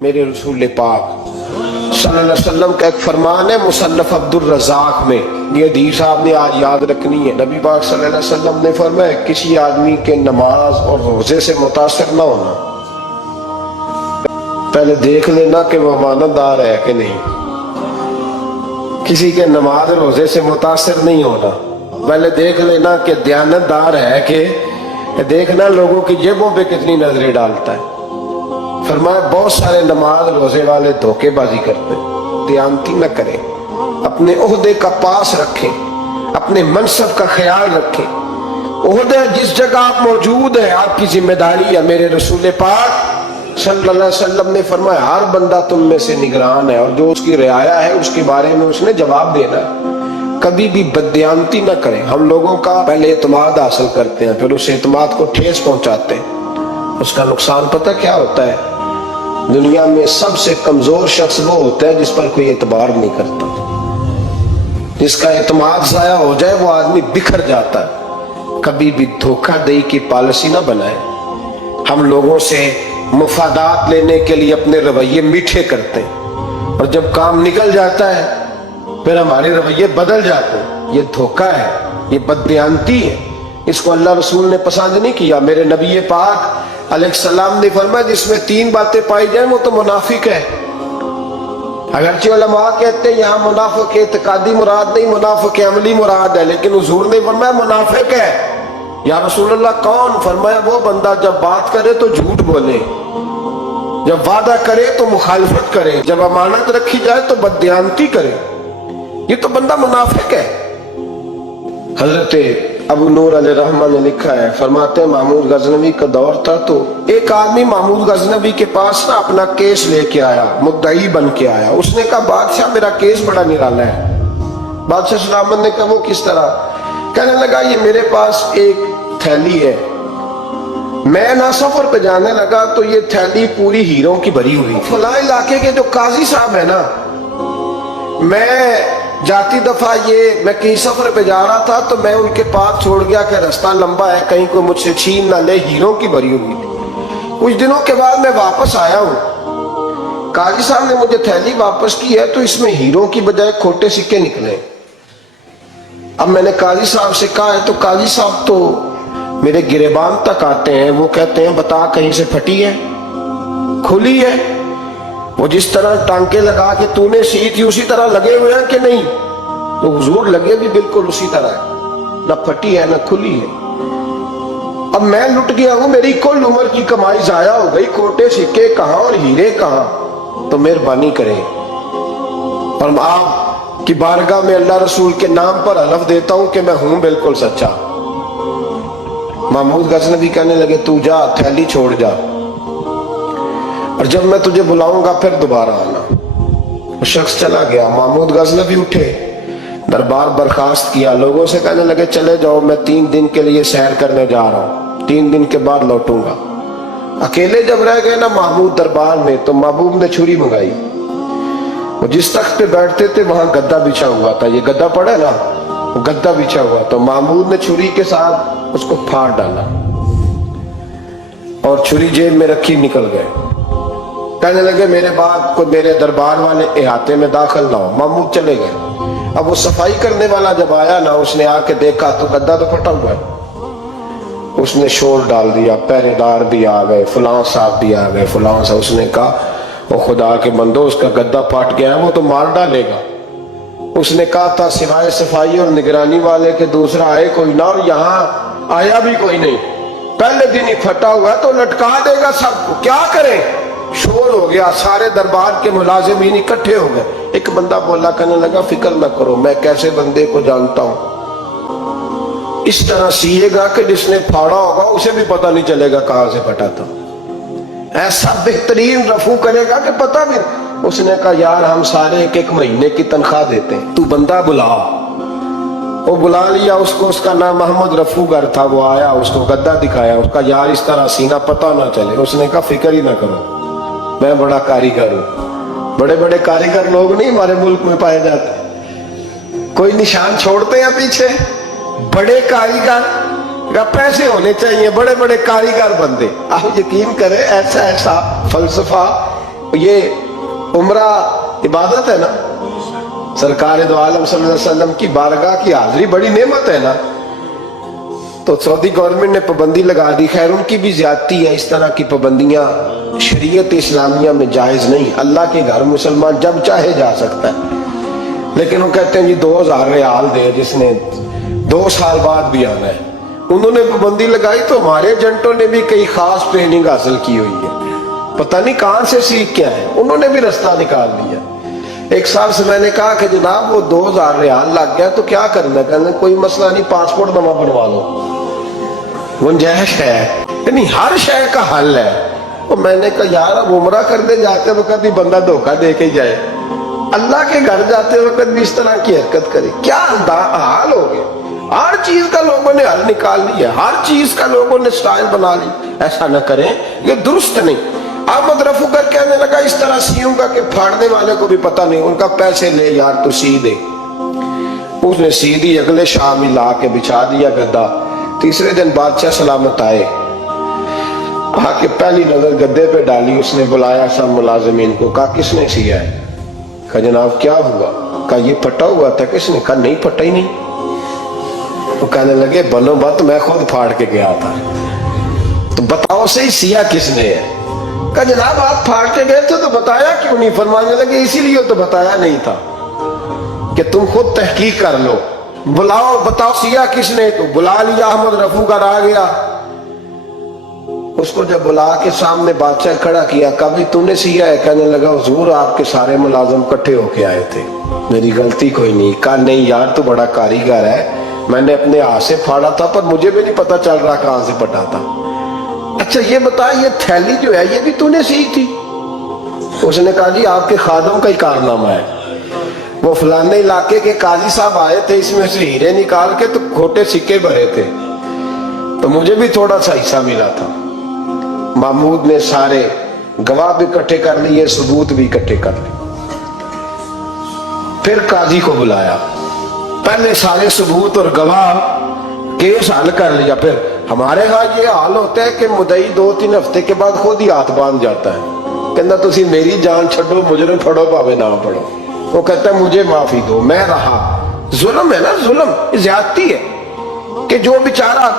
میرے رسول پاک صلی اللہ علیہ وسلم کا ایک فرمان ہے مصنف عبدالرزاق میں، یہ حدیث آپ نے آج یاد رکھنی ہے۔ نبی پاک صلی اللہ علیہ وسلم نے فرمایا کسی آدمی کے نماز اور روزے سے متاثر نہ ہونا، پہلے دیکھ لینا کہ وہ امانت دار ہے کہ نہیں۔ کسی کے نماز روزے سے متاثر نہیں ہونا، پہلے دیکھ لینا کہ دیانت دار ہے کہ دیکھنا لوگوں کی جیبوں پہ کتنی نظریں ڈالتا ہے۔ فرمایا بہت سارے نماز روزے والے دھوکے بازی کرتے ہیں، دیانتی نہ کریں، اپنے عہدے کا پاس رکھیں، اپنے منصب کا خیال رکھیں۔ عہدے جس جگہ آپ موجود ہیں آپ کی ذمہ داری ہے۔ میرے رسول پاک صلی اللہ علیہ وسلم نے فرمایا ہر بندہ تم میں سے نگران ہے، اور جو اس کی رعایا ہے اس کے بارے میں اس نے جواب دینا ہے۔ کبھی بھی بددیانتی نہ کریں۔ ہم لوگوں کا پہلے اعتماد حاصل کرتے ہیں، پھر اس اعتماد کو ٹھیس پہنچاتے ہیں۔ اس کا نقصان پتہ کیا ہوتا ہے؟ دنیا میں سب سے کمزور شخص وہ ہوتا ہے جس پر کوئی اعتبار نہیں کرتا۔ جس کا اعتماد ضائع ہو جائے وہ آدمی بکھر جاتا ہے۔ کبھی بھی دھوکہ دہی کی پالیسی نہ بنائیں۔ ہم لوگوں سے مفادات لینے کے لیے اپنے رویے میٹھے کرتے ہیں، اور جب کام نکل جاتا ہے پھر ہمارے رویے بدل جاتے ہیں۔ یہ دھوکہ ہے، یہ بددیانتی ہے، اس کو اللہ رسول نے پسند نہیں کیا۔ میرے نبی پاک علیہ السلام نے فرمایا جس میں تین باتیں پائی جائیں وہ تو منافق ہے۔ اگرچہ علماء کہتے ہیں یہاں منافق اعتقادی مراد نہیں، منافق عملی مراد ہے، لیکن حضور نے فرمایا منافق ہے۔ یا رسول اللہ کون؟ فرمایا وہ بندہ جب بات کرے تو جھوٹ بولے، جب وعدہ کرے تو مخالفت کرے، جب امانت رکھی جائے تو بددیانتی کرے، یہ تو بندہ منافق ہے۔ حضرت ابو نور علیہ رحمہ نے لکھا ہے، فرماتے ہیں محمود غزنوی کا دور تھا تو ایک آدمی محمود غزنوی کے پاس نا اپنا کیس لے کے آیا، مدعی بن کے آیا۔ اس نے کہا بادشاہ میرا کیس بڑا نرالا ہے۔ بادشاہ سلامت نے کہا وہ کس طرح؟ کہنے لگا یہ میرے پاس ایک تھیلی ہے، میں نا سفر پہ جانے لگا تو یہ تھیلی پوری ہیروں کی بھری ہوئی، فلاں علاقے کے جو قاضی صاحب ہے نا، میں جاتی دفعہ میں کہیں سفر پہ جا رہا تھا تو میں ان کے پاس چھوڑ گیا کہ رستہ لمبا ہے کہیں کوئی مجھ سے چھین نہ لے، ہیروں کی بھری ہوئی تھی۔ کچھ دنوں کے بعد میں واپس آیا ہوں، قاضی صاحب نے مجھے تھیلی واپس کی ہے تو اس میں ہیروں کی بجائے کھوٹے سکے نکلے۔ اب میں نے قاضی صاحب سے کہا ہے تو قاضی صاحب تو میرے گریبان تک آتے ہیں، وہ کہتے ہیں بتا کہیں سے پھٹی ہے، کھلی ہے؟ وہ جس طرح ٹانکے لگا کے تو نے سی تھی اسی طرح لگے ہوئے ہیں کہ نہیں؟ تو حضور لگے بھی بالکل اسی طرح ہے، نہ پھٹی ہے نہ کھلی ہے۔ اب میں لٹ گیا ہوں، میری کل عمر کی کمائی ضائع ہو گئی، کھوٹے سکے کہاں اور ہیرے کہاں؟ تو مہربانی کریں، اور آپ کی بارگاہ میں اللہ رسول کے نام پر حلف دیتا ہوں کہ میں ہوں بالکل سچا۔ محمود غزنوی کہنے لگے تو جا، تھیلی چھوڑ جا، اور جب میں تجھے بلاؤں گا پھر دوبارہ آنا۔ وہ شخص چلا گیا۔ محمود غزنوی اٹھے، دربار برخاست کیا، لوگوں سے کہنے لگے چلے جاؤ، میں 3 دن کے لیے سیر کرنے جا رہا ہوں، 3 دن کے بعد لوٹوں گا۔ اکیلے جب رہ گئے نا محمود دربار میں تو محبوب نے چھری منگائی۔ وہ جس تخت پہ بیٹھتے تھے وہاں گدا بچھا ہوا تھا، یہ گدا پڑا نا، وہ گدا بچھا ہوا، تو محمود نے چھری کے ساتھ اس کو پھاڑ ڈالا اور چھری جیب میں رکھی نکل گئے۔ کہنے لگے میرے بعد کوئی میرے دربار والے احاطے میں داخل نہ ہو۔ محمود چلے گئے۔ اب وہ صفائی کرنے والا جب آیا نا، اس نے آ کے دیکھا تو گدا تو پھٹا ہوا ہے۔ اس نے شور ڈال دیا، پہرے دار بھی آ گئے، فلاں صاحب بھی آ گئے، فلاں صاحب۔ اس نے کہا وہ خدا کے بندو، اس کا گدا پھٹ گیا ہے، وہ تو مار ڈالے گا۔ اس نے کہا تھا سوائے صفائی اور نگرانی والے کے دوسرا آئے کوئی نہ، اور یہاں آیا بھی کوئی نہیں، پہلے دن ہی پھٹا ہوا ہے تو لٹکا دے گا سب کو، کیا کریں؟ شور ہو گیا، سارے دربار کے ملازمین اکٹھے ہو گئے۔ ایک بندہ بولا، کہنے لگا فکر نہ کرو، میں کیسے بندے کو جانتا ہوں، اس طرح سیے گا کہ جس نے پھاڑا ہوگا اسے بھی پتہ نہیں چلے گا کہاں سے پھٹا تھا، ایسا بہترین رفو کرے گا کہ پتہ بھی۔ اس نے کہا یار ہم سارے 1 مہینے کی تنخواہ دیتے ہیں، تو بندہ بلا۔ وہ بلا لیا اس کو، اس کا نام محمد رفو گر تھا۔ وہ آیا، اس کو گدا دکھایا، اس کا یار اس طرح سینہ پتہ نہ چلے۔ اس نے کہا فکر ہی نہ کرو، میں بڑا کاریگر ہوں۔ بڑے بڑے کاریگر لوگ نہیں ہمارے ملک میں پائے جاتے، کوئی نشان چھوڑتے ہیں پیچھے؟ بڑے کاریگر کا پیسے ہونے چاہیے، بڑے بڑے کاریگر بندے۔ آپ یقین کریں ایسا ایسا فلسفہ یہ عمرہ عبادت ہے نا, سرکار دو عالم صلی اللہ علیہ وسلم کی بارگاہ کی حاضری بڑی نعمت ہے نا. تو سعودی گورنمنٹ نے پابندی لگا دی. خیر ان کی بھی زیادتی ہے, اس طرح کی پابندیاں شریعت اسلامیہ میں جائز نہیں. اللہ کے گھر مسلمان جب چاہے جا سکتا ہے, لیکن وہ کہتے ہیں جی 2000 ریال دے جس نے 2 سال بعد بھی آنا ہے. انہوں نے پابندی لگائی تو ہمارے ایجنٹوں نے بھی کئی خاص ٹریننگ حاصل کی ہوئی ہے, پتہ نہیں کہاں سے سیکھ کے آئے, انہوں نے بھی رستہ نکال لیا. ایک صاحب سے میں نے کہا کہ جناب وہ 2000 ریال لگ گیا تو کیا کرنا ہے؟ کہنے کوئی مسئلہ نہیں, پاسپورٹ نواں بنوا لو, گنجائش ہے. یعنی ہر شے کا حل ہے. تو میں نے کہا یار اب عمرہ کرنے جاتے وقت بھی بندہ دھوکہ دے کے جائے, اللہ کے گھر جاتے وقت بھی اس طرح کی حرکت کرے, کیا حال ہو گیا. ہر چیز کا لوگوں نے حل نکال لیا, ہر چیز کا لوگوں نے سٹائل بنا لی. ایسا نہ کریں, یہ درست نہیں. احمد رفو کر کہنے لگا اس طرح سیوں گا کہ پھاڑنے والے کو بھی پتہ نہیں, ان کا پیسے لے یار تو سی دے. اس نے سی دی, اگلے شام ہی لا کے بچھا دیا گدا. تیسرے دن بادشاہ سلامت آئے, آ کے پہلی نظر گدے پہ ڈالی. اس نے بلایا سب ملازمین کو, کہا کس نے سیا ہے؟ کہا جناب کیا ہوا؟ کہا یہ پھٹا ہوا تھا. کس نے؟ کہا نہیں پھٹا ہی نہیں. وہ کہنے لگے بنو بت میں خود پھاڑ کے گیا تھا, تو بتاؤ صحیح سیا کس نے ہے؟ کہا جناب آپ پھاڑ کے گئے تھے تو بتایا کیوں نہیں؟ فرمانے لگے اسی لیے تو بتایا نہیں تھا کہ تم خود تحقیق کر لو, بلاؤ بتاؤ سیا کس نے. تو بلا لیا, احمد رفو کا آ گیا. اس کو جب بلا کے سامنے بادشاہ کھڑا کیا, کبھی تم نے سیا ہے؟ کہنے لگا حضور آپ کے سارے ملازم کٹھے ہو کے آئے تھے, میری غلطی کوئی نہیں. کہا نہیں یار تو بڑا کاریگر ہے, میں نے اپنے ہاتھ سے پھاڑا تھا پر مجھے بھی نہیں پتا چل رہا کہاں سے پھٹا تھا. اچھا یہ بتا یہ تھیلی جو ہے یہ بھی تو نے سی تھی؟ اس نے کہا جی آپ کے خادم کا ہی کارنامہ ہے, وہ فلانے علاقے کے قاضی صاحب آئے تھے, اس میں سے ہیرے نکال کے تو کھوٹے سکے بھرے تھے, تو مجھے بھی تھوڑا سا حصہ ملا تھا. محمود نے سارے گواہ بھی اکٹھے کر لیے, ثبوت بھی اکٹھے کر لیے. پھر قاضی کو بلایا, پہلے سارے ثبوت اور گواہ کیس حل کر لیا. پھر ہمارے ہاں یہ حال ہوتا ہے کہ مدعی 2-3 ہفتے کے بعد خود ہی ہاتھ باندھ جاتا ہے, کہنا تسی میری جان چھڑو, مجرم پھڑو پاوے نہ پڑھو. وہ کہتا ہے مجھے معافی دو, میں رہا. ظلم ہے نا, ظلم زیادتی ہے کہ جو بیچارہ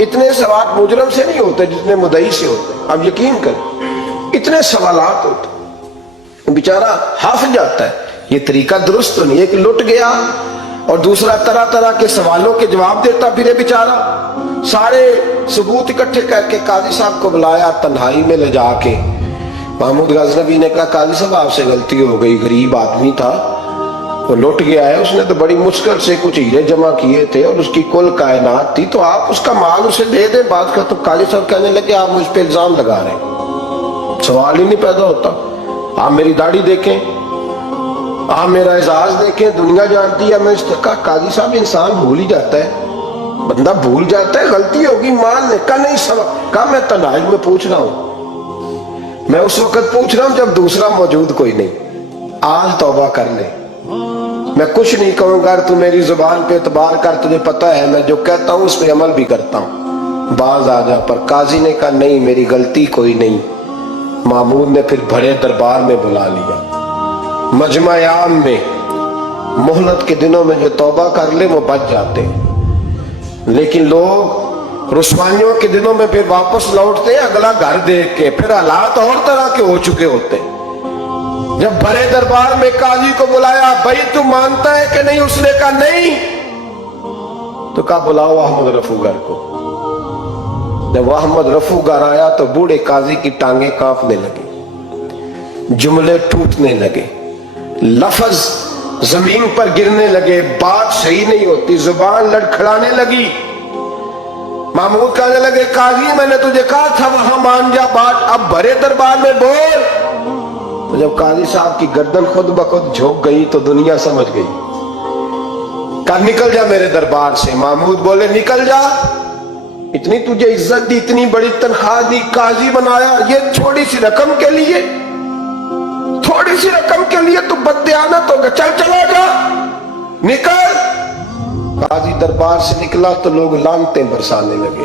اتنے سوال مجرم سے نہیں ہوتے جتنے مدعی سے ہوتے. اب یقین کریں اتنے سوالات ہوتے, بیچارہ ہنس جاتا ہے. یہ طریقہ درست تو نہیں ہے کہ لٹ گیا اور دوسرا طرح طرح کے سوالوں کے جواب دیتا پھرے بیچارہ. سارے ثبوت اکٹھے کر کے قاضی صاحب کو بلایا, تنہائی میں لے جا کے. محمود غزنوی نے کہا قاضی صاحب آپ سے غلطی ہو گئی, غریب آدمی تھا, وہ لٹ گیا ہے, اس نے تو بڑی مشکل سے کچھ ہیرے جمع کیے تھے اور اس کی کل کائنات تھی, تو آپ اس کا مال اسے دے دیں. بات کا تو قاضی صاحب کہنے لگے آپ مجھ پہ الزام لگا رہے ہیں, سوال ہی نہیں پیدا ہوتا. آپ میری داڑھی دیکھیں, آپ میرا اعزاز دیکھیں, دنیا جانتی ہے. میں اس نے کہا قاضی صاحب انسان بھول ہی جاتا ہے, بندہ بھول جاتا ہے, غلطی ہوگی مان لے. کہا نہیں سوال. کہا میں تنہائی میں پوچھ رہا ہوں, میں اس وقت پوچھ رہا ہوں جب دوسرا موجود کوئی نہیں. آج توبہ کر لے, میں کچھ نہیں کہوں گا, تو میری زبان پہ اعتبار کر, تجھے پتا ہے میں جو کہتا ہوں اس پہ عمل بھی کرتا ہوں, باز آ جا. پر قاضی نے کہا نہیں میری غلطی کوئی نہیں. محمود نے پھر بڑے دربار میں بلا لیا, مجمع عام میں. مہلت کے دنوں میں جو توبہ کر لے وہ بچ جاتے ہیں, لیکن لوگ رسوائیوں کے دنوں میں پھر واپس لوٹتے ہیں اگلا گھر دیکھ کے, پھر حالات اور طرح کے ہو چکے ہوتے ہیں. جب بڑے دربار میں قاضی کو بلایا, بھائی تو مانتا ہے کہ نہیں؟ اس نے کہا نہیں. تو کہا بلاؤ احمد رفو گر کو. جب احمد رفو گر آیا تو بوڑھے قاضی کی ٹانگیں کانپنے لگی, جملے ٹوٹنے لگے, لفظ زمین پر گرنے لگے, بات صحیح نہیں ہوتی, زبان لڑکھڑانے لگی. محمود کہنے لگے قاضی میں نے تجھے کہا تھا وہاں مان جا بات, اب بڑے دربار میں بول. تو جب قاضی صاحب کی گردن خود بخود جھک گئی تو دنیا سمجھ گئی. کہا نکل جا میرے دربار سے. محمود بولے نکل جا, اتنی تجھے عزت دی, اتنی بڑی تنخواہ دی, قاضی بنایا, یہ تھوڑی سی رقم کے لیے, تھوڑی سی رقم کے لیے تو بددیانت ہوگا, چل چلا جا, نکل. قاضی دربار سے نکلا تو لوگ لعنتیں برسانے لگے.